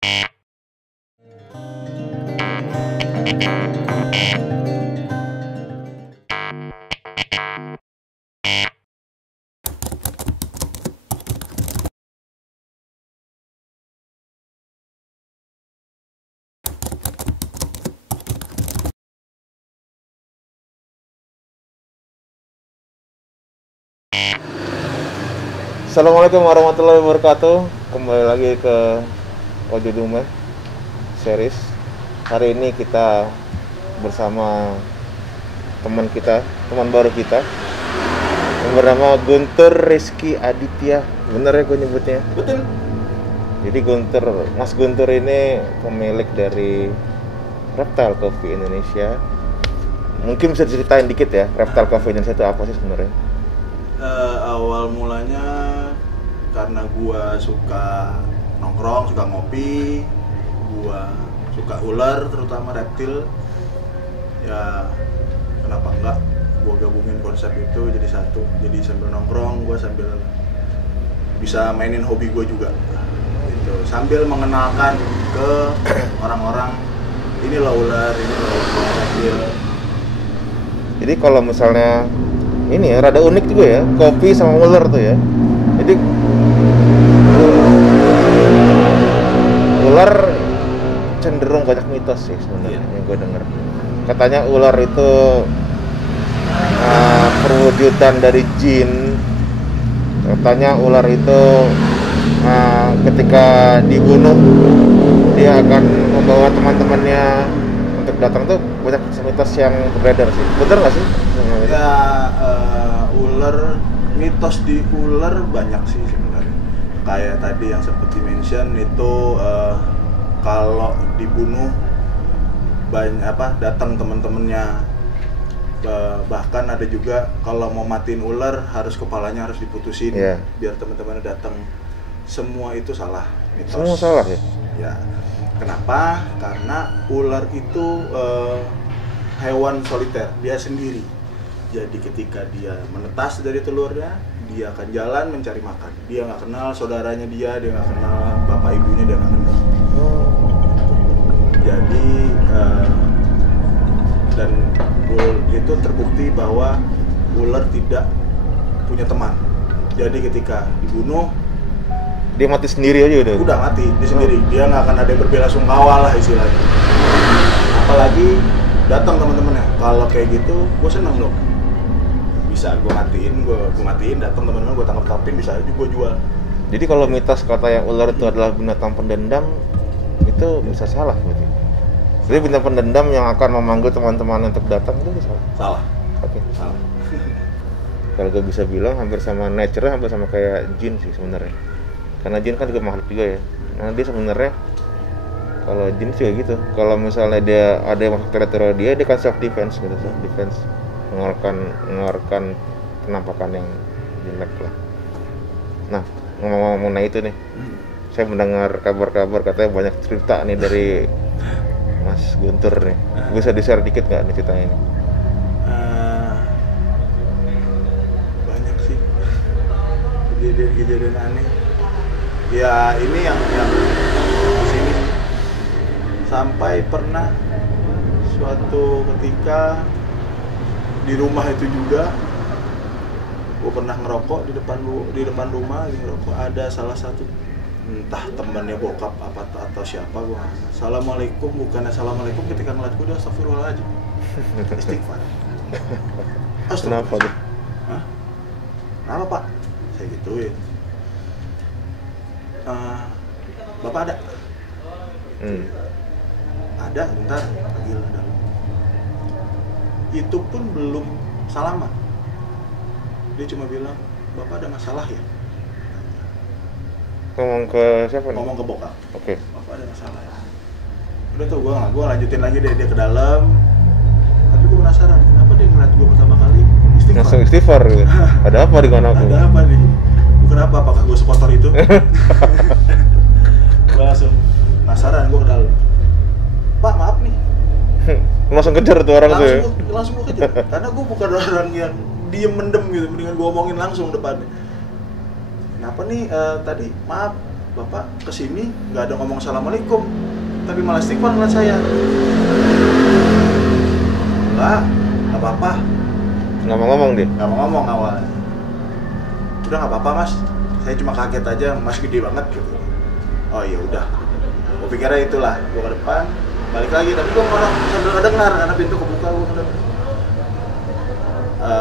Assalamualaikum warahmatullahi wabarakatuh. Kembali lagi ke Ojodume series. Hari ini kita bersama teman baru kita yang bernama Guntur Rizky Aditya. Bener ya gue nyebutnya? Betul. Jadi Mas Guntur ini pemilik dari Reptile Coffee Indonesia. Mungkin bisa diceritain dikit ya, Reptile Coffee Indonesia itu apa sih sebenarnya? Awal mulanya karena gua suka nongkrong, suka ngopi, gua suka ular, terutama reptil. Ya kenapa enggak gua gabungin konsep itu jadi satu. Jadi sambil nongkrong, gua sambil bisa mainin hobi gua juga. Gitu. Sambil mengenalkan ke orang-orang, ini loh ular, ini loh reptil. Jadi kalau misalnya ini ya rada unik juga ya, kopi sama ular tuh ya. Jadi ular cenderung banyak mitos sih sebenarnya yang gue dengar. Katanya ular itu perwujudan dari jin. Katanya ular itu ketika dibunuh dia akan membawa teman-temannya untuk datang tuh. Banyak mitos yang beredar sih. Bener nggak sih? Ya ular, mitos di ular banyak sih sebenarnya. Kayak tadi yang sempat di-mention itu kalau dibunuh datang teman-temannya. Bahkan ada juga kalau mau matiin ular harus kepalanya harus diputusin biar teman-temannya datang. Semua itu salah, mitos. Semua salah ya? Ya. Kenapa? Karena ular itu hewan soliter, dia sendiri. Jadi ketika dia menetas dari telurnya, dia akan jalan mencari makan. Dia nggak kenal saudaranya dia nggak kenal bapak ibunya, dia nggak kenal. Jadi dan itu terbukti bahwa ular tidak punya teman. Jadi ketika dibunuh, dia mati sendiri aja udah mati, dia sendiri. Dia nggak akan ada yang berbela-sungkawa lah istilahnya. Apalagi datang teman-temannya. Kalau kayak gitu, gue seneng dong. Bisa gue matiin, datang teman-teman gue tangkap-tangkapin, bisa aja gue jual. Jadi kalau mitos kata yang ular itu adalah binatang pendendam, itu bisa salah berarti. Jadi binatang pendendam yang akan memanggil teman-teman untuk datang itu salah. Salah. Oke. Salah. Kalau gue bisa bilang hampir sama nature, hampir sama kayak jin sih sebenarnya. Karena jin kan juga makhluk juga ya. Nah dia sebenarnya kalau jin juga gitu. Kalau misalnya dia ada yang masuk teritori dia kan self defense gitu, self defense, mengeluarkan penampakan yang jelek lah. Nah ngomong-ngomong mengenai itu nih, saya mendengar kabar-kabar katanya banyak cerita nih dari Mas Guntur nih. Bisa di-share dikit nggak nih ceritanya ini? Banyak sih kejadian aneh. Ya ini yang di sini sampai pernah suatu ketika di rumah itu juga gue pernah ngerokok di depan rumah lagi ngerokok, ada salah satu entah temannya bokap apa atau siapa, gue nggak tahu. Assalamualaikum, bukan assalamualaikum, ketika ngeliat gue dia astagfirullahaladzim, istighfar. Kenapa tuh? Hah? Kenapa pak? Saya gituin. Bapak ada? Ada, bentar, panggil dalam. Itu pun belum salaman. Dia cuma bilang, Bapak ada masalah ya? Ngomong ke siapa nih? Ngomong ke bokap. Oke. Bapak ada masalah ya? Udah tuh, gue lanjutin lagi deh, dia ke dalam. Tapi gue penasaran, kenapa dia ngeliat gue pertama kali istighfar? Langsung istighfar gitu. Ada apa di kanan aku? Ada apa nih? Kenapa? Apakah gue sekotor itu? Gue langsung penasaran, gue ke dalam. Pak, maaf nih. Langsung kejar tuh orang tuh ya? Langsung gue kejar. Karena gue bukan orang yang diem mendem gitu, mendingan gue omongin langsung depannya. Kenapa nih, tadi maaf, Bapak kesini nggak ada ngomong assalamualaikum, tapi malah istighfar ngeliat saya. Enggak apa-apa. Nggak mau ngomong dia. Nggak mau ngomong awalnya. Udah nggak apa-apa mas, saya cuma kaget aja, mas gede banget gitu. Oh iya udah. Gue pikirnya itulah, gue ke depan, balik lagi, tapi gue malah sambil ngedengar karena pintu kebuka, gue ngedengar.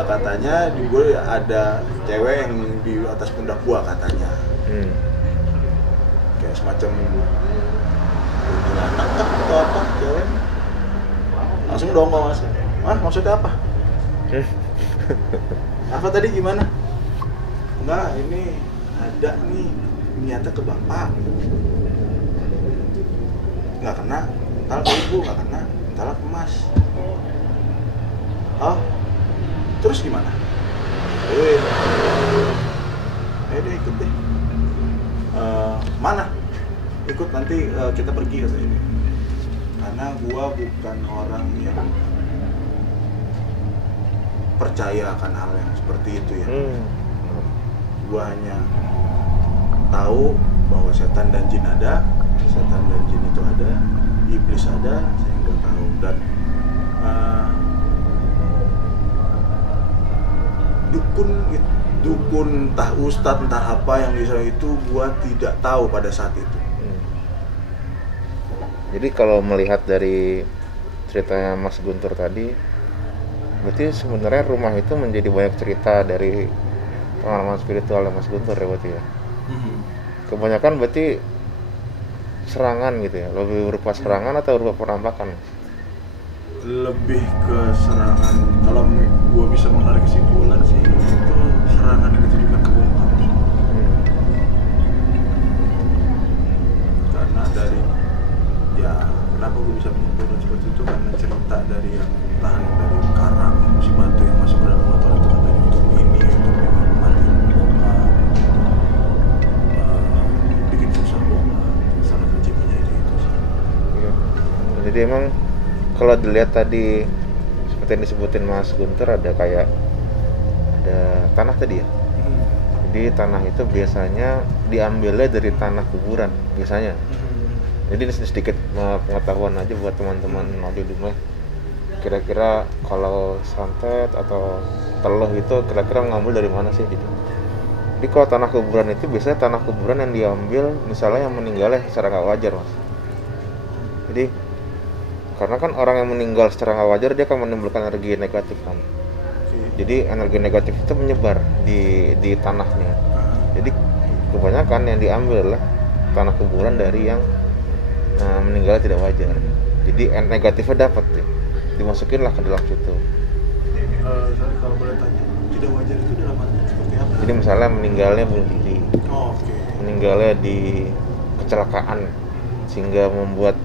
Katanya di gue ada cewek yang di atas pundak gue katanya. Kayak semacam anak atau apa cewek. Langsung dong mas, maksudnya apa? Apa tadi gimana? Enggak, ini ada nih niatnya ke bapak. Nggak kena, entar ke ibu, nggak kena, entar ke mas. Oh, terus gimana? Ayo deh ikut deh. Mana? Ikut nanti kita pergi katanya. Karena gua bukan orang yang percaya akan hal yang seperti itu ya. Gua hanya tahu bahwa setan dan jin ada, setan dan jin itu ada, iblis ada, saya nggak tahu. Dan dukun entah ustadz entah apa yang bisa itu gua tidak tahu pada saat itu. Jadi kalau melihat dari ceritanya Mas Guntur tadi, berarti sebenarnya rumah itu menjadi banyak cerita dari pengalaman spiritual Mas Guntur ya berarti ya. Kebanyakan berarti serangan gitu ya, lebih berupa serangan atau berupa penampakan? Lebih ke serangan. Kalau gue bisa menarik kesimpulan sih itu serangan yang ditujukan ke bokap. Karena dari ya kenapa gue bisa menyimpulkan seperti itu, karena cerita dari yang entah dari karang si batu yang masuk ke dalam botol itu katanya untuk ini untuk mati bokap, bikin susah bokap, sangat mencintainya itu sih. Iya. Jadi emang kalau dilihat tadi seperti yang disebutin Mas Guntur ada kayak ada tanah tadi ya. Jadi tanah itu biasanya diambilnya dari tanah kuburan biasanya. Jadi ini sedikit pengetahuan aja buat teman-teman audio di rumah. Kira-kira kalau santet atau teluh itu kira-kira ngambil dari mana sih gitu. Jadi kalau tanah kuburan itu biasanya tanah kuburan yang diambil misalnya yang meninggalnya secara nggak wajar mas. Jadi karena kan orang yang meninggal secara nggak wajar dia akan menimbulkan energi negatif kan. Jadi energi negatif itu menyebar di tanahnya. Jadi kebanyakan yang diambil adalah tanah kuburan dari yang meninggal tidak wajar. Jadi negatifnya dapat ya, dimasukinlah ke dalam situ. Kalau boleh tanya, tidak wajar itu dalam arti seperti apa? Jadi misalnya meninggalnya bunuh diri, meninggalnya di kecelakaan sehingga membuat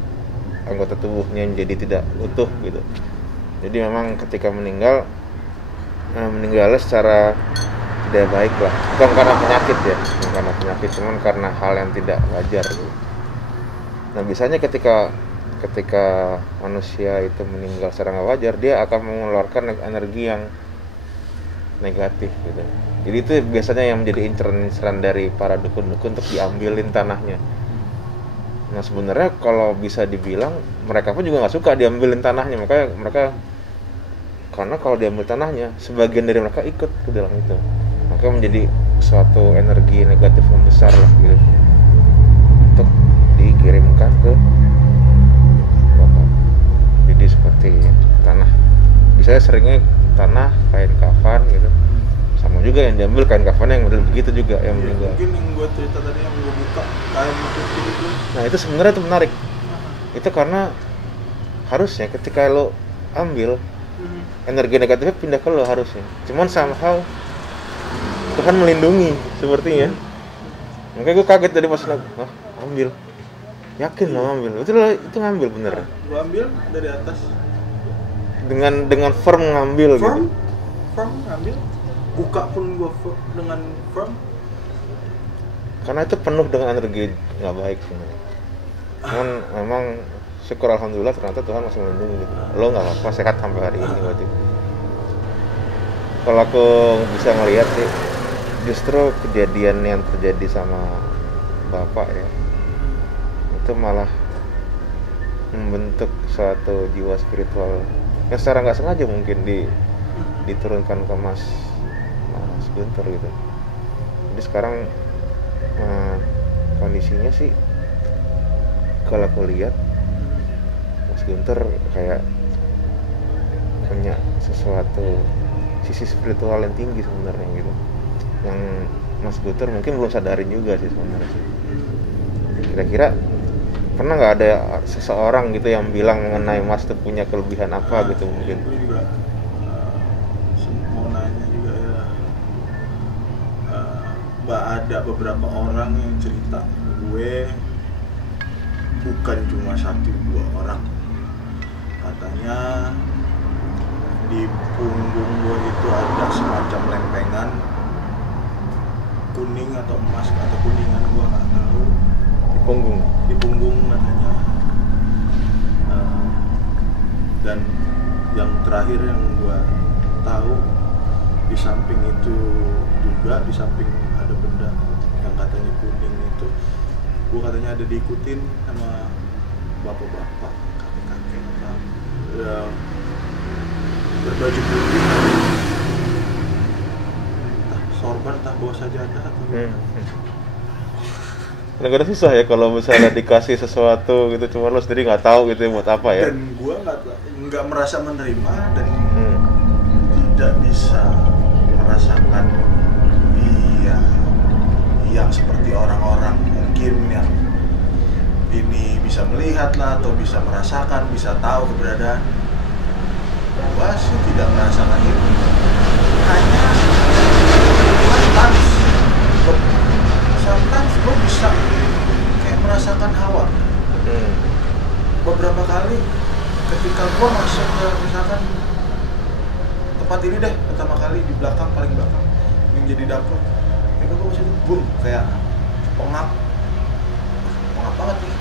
anggota tubuhnya menjadi tidak utuh gitu. Jadi memang ketika meninggalnya secara tidak baik lah, bukan karena penyakit ya, bukan karena penyakit, cuman karena hal yang tidak wajar gitu. Nah biasanya ketika manusia itu meninggal secara nggak wajar, dia akan mengeluarkan energi yang negatif gitu. Jadi itu biasanya yang menjadi inceran dari para dukun-dukun untuk diambilin tanahnya. Nah sebenarnya kalau bisa dibilang mereka pun juga nggak suka diambilin tanahnya, makanya mereka, karena kalau diambil tanahnya sebagian dari mereka ikut ke dalam itu, maka menjadi suatu energi negatif yang besar lah gitu untuk dikirimkan ke bapak. Jadi seperti tanah, biasanya seringnya tanah, kain kafan gitu, sama juga yang diambil kain kafannya yang model begitu juga yang meninggal. Mungkin yang gue cerita tadi yang gue buka kain itu. Nah itu sebenarnya itu menarik. Itu karena harusnya ketika lo ambil energi negatifnya pindah ke lo harusnya. Cuman somehow Tuhan melindungi sepertinya. Makanya gue kaget tadi pas ambil. Yakin mau ambil. Itu ngambil bener. Gue ambil dari atas. Dengan firm ngambil gitu. Firm ngambil. Buka pun gue dengan firm. Karena itu penuh dengan energi nggak baik sebenarnya. Cuman memang syukur alhamdulillah ternyata Tuhan masih melindungi gitu. Lo nggak apa-apa, sehat sampai hari ini berarti. Kalau aku bisa ngelihat sih, justru kejadian yang terjadi sama bapak ya, itu malah membentuk suatu jiwa spiritual yang secara nggak sengaja mungkin diturunkan ke Mas Guntur gitu. Jadi sekarang kondisinya sih kalau aku lihat Mas Guntur kayak punya sesuatu sisi spiritual yang tinggi sebenarnya gitu, yang Mas Guntur mungkin belum sadarin juga sih sebenarnya sih. Kira-kira pernah nggak ada seseorang gitu yang bilang mengenai Mas tuh punya kelebihan apa gitu mungkin? Gue juga mau nanya juga ya. Ada beberapa orang yang cerita ke gue, bukan cuma 1-2 orang. Katanya di punggung gue itu ada semacam lempengan kuning atau emas atau kuningan, gue nggak tahu. Di punggung katanya. Dan yang terakhir yang gue tahu, di samping itu juga, di samping ada benda yang katanya kuning itu, gue katanya ada diikutin sama bapak-bapak, kakek-kakek yang berbaju putih, entah sorban, entah bawa sajadah atau Kadang-kadang susah ya kalau misalnya dikasih sesuatu gitu, cuma lo sendiri nggak tahu gitu buat apa ya. Dan gue nggak merasa menerima dan tidak bisa merasakan yang seperti orang-orang mungkin yang ini bisa melihat lah atau bisa merasakan, bisa tahu keberadaan. Gue sih tidak merasakan itu. Hanya sometimes gue bisa kayak merasakan hawa. Beberapa kali ketika gue masuk ke misalkan tempat ini deh, pertama kali di belakang, paling belakang yang jadi dapur, ketika gue masuk boom, kayak pengap banget nih.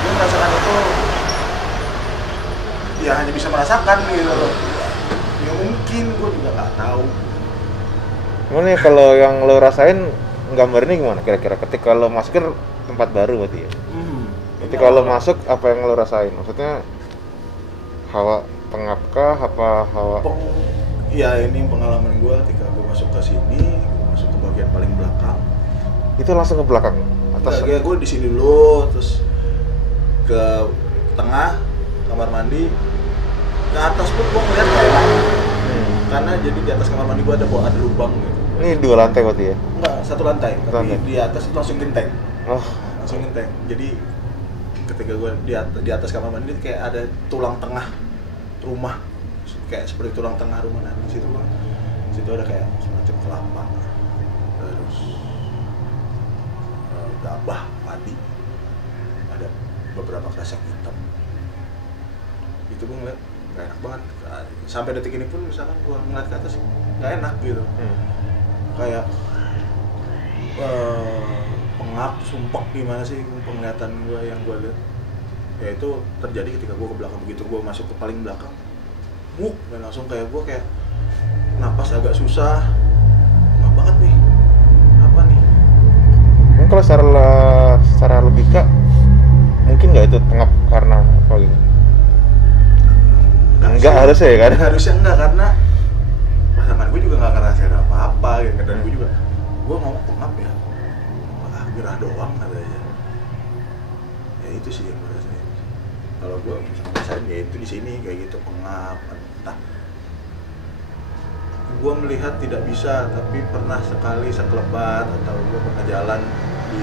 Gue merasakan itu ya hanya bisa merasakan gitu loh. Ya mungkin gue juga nggak tahu. Gimana ya kalau yang lo rasain, gambarnya gimana kira-kira ketika lo masuk ke tempat baru berarti ya? Ketika lo masuk, apa yang lo rasain? Maksudnya hawa pengapkah, apa hawa? Ya ini pengalaman gue ketika gue masuk ke sini, gue masuk ke bagian paling belakang. Itu langsung ke belakang? Atas? Enggak, gue di sini dulu, terus ke tengah kamar mandi, ke atas pun gue ngeliat kayak karena jadi di atas kamar mandi gue ada lubang gitu. Ini 2 lantai berarti ya? Enggak, 1 lantai, tapi di atas itu langsung genteng. Langsung genteng. Jadi ketika gue di atas kamar mandi kayak ada tulang tengah rumah, kayak seperti tulang tengah rumah. Nah di situ ada kayak semacam kelapa, terus gabah, padi, ada beberapa kresek hitam. Itu gue ngeliat nggak enak banget. Sampai detik ini pun misalkan gue ngeliat ke atas nggak enak gitu. Kayak pengap, sumpek gimana sih penglihatan gue yang gue lihat. Ya itu terjadi ketika gue ke belakang. Begitu gue masuk ke paling belakang, dan langsung kayak gue kayak napas agak susah. Pengap banget nih. Apa nih? Mungkin kalau secara logika mungkin nggak itu pengap karena apa gitu? Enggak harusnya ya kan? Harusnya enggak, karena pasangan gue juga nggak ngerasain apa-apa gitu. Dan gue juga, gue ngomong pengap ya, gerah doang katanya. Ya itu sih yang gue rasain. Kalau gue rasain ya itu di sini kayak gitu, pengap, entah. Gue melihat tidak bisa, tapi pernah sekali sekelebat atau gue pernah jalan di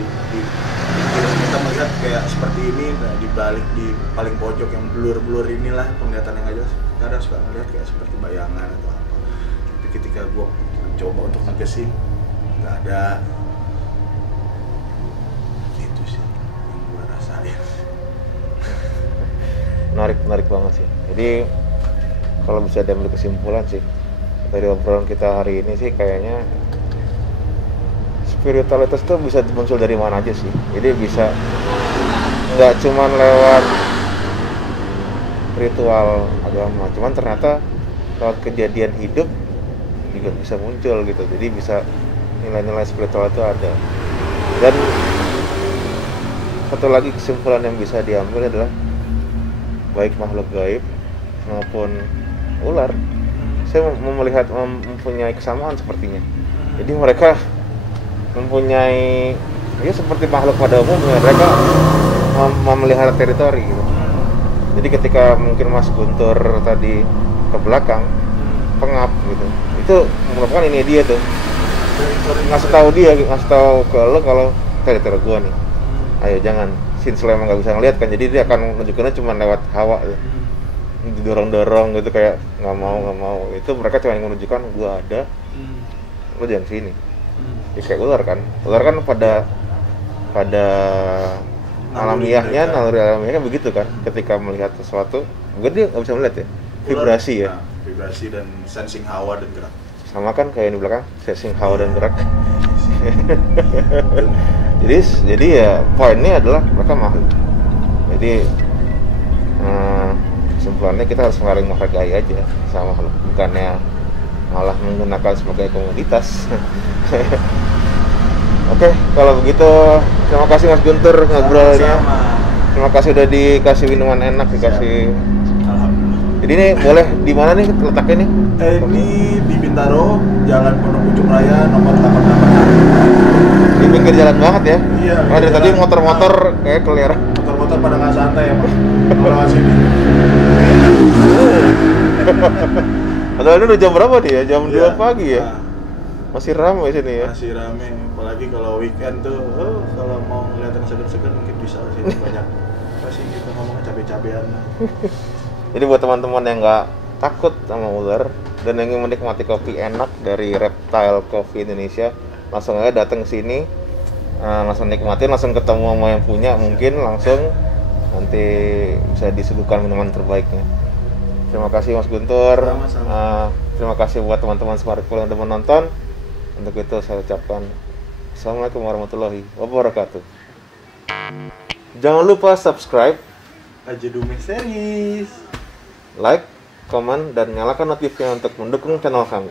kita melihat kayak seperti ini. Nah di balik di paling pojok yang blur inilah penglihatan yang aja. Kadang suka melihat kayak seperti bayangan atau apa. Tapi ketika gue mencoba untuk negesin, nggak ada. Itu sih yang gue rasain. Menarik banget sih. Jadi kalau bisa diambil kesimpulan sih dari obrolan kita hari ini sih, kayaknya spiritualitas itu bisa muncul dari mana aja sih. Jadi bisa nggak cuman lewat ritual agama, cuman ternyata lewat kejadian hidup juga bisa muncul gitu. Jadi bisa nilai-nilai spiritual itu ada. Dan satu lagi kesimpulan yang bisa diambil adalah baik makhluk gaib maupun ular, saya melihat mempunyai kesamaan sepertinya. Jadi mereka mempunyai, ya seperti makhluk pada umumnya, mereka memelihara teritori gitu. Jadi ketika mungkin Mas Guntur tadi ke belakang pengap gitu, itu merupakan ini dia tuh ngasih tahu ke lo kalau teritori gua nih, ayo jangan. Since lo emang nggak bisa ngeliat kan, jadi dia akan nunjukinnya cuma lewat hawa tuh, didorong gitu kayak nggak mau. Itu mereka cuma yang menunjukkan gua ada, lo jangan sini. Ya kayak ular kan pada naluri alamiahnya begitu kan, ketika melihat sesuatu mungkin dia nggak bisa melihat ya, vibrasi ya, vibrasi dan sensing hawa dan gerak, sama kan kayak yang di belakang sensing hawa dan gerak. jadi ya poinnya adalah mereka makhluk. Jadi kesimpulannya kita harus saling menghargai aja sama makhluk, bukannya malah menggunakan sebagai komoditas. Oke, kalau begitu terima kasih Mas Guntur ngobrolnya. Terima kasih udah dikasih minuman enak, dikasih. Alhamdulillah. Jadi ini boleh di mana nih letaknya nih? Ini di Bintaro, Jalan Pondok Ujung Raya nomor 88. Di pinggir jalan banget ya? Iya. Karena dari tadi motor-motor kayak keliaran. Motor-motor pada nggak santai ya Pak. Kalau sini. Padahal ini udah jam berapa nih ya? Jam 2 Iya. pagi ya? Nah, Masih ramai sini ya? masih rame, apalagi kalau weekend tuh. Kalau mau ngeliat yang seger-seger mungkin bisa sih, banyak. Pasti kita ngomongnya cabe-cabean. Jadi buat teman-teman yang nggak takut sama ular dan yang ingin menikmati kopi enak dari Reptile Coffee Indonesia, langsung aja datang ke sini, langsung nikmatin, langsung ketemu sama yang punya, mungkin langsung nanti bisa disuguhkan minuman terbaiknya. Terima kasih Mas Guntur. Sama-sama. Terima kasih buat teman-teman Smartpool yang udah menonton. Untuk itu saya ucapkan Assalamualaikum warahmatullahi wabarakatuh. Jangan lupa subscribe, Ajedu Misteris. like, komen, dan nyalakan notifnya untuk mendukung channel kami.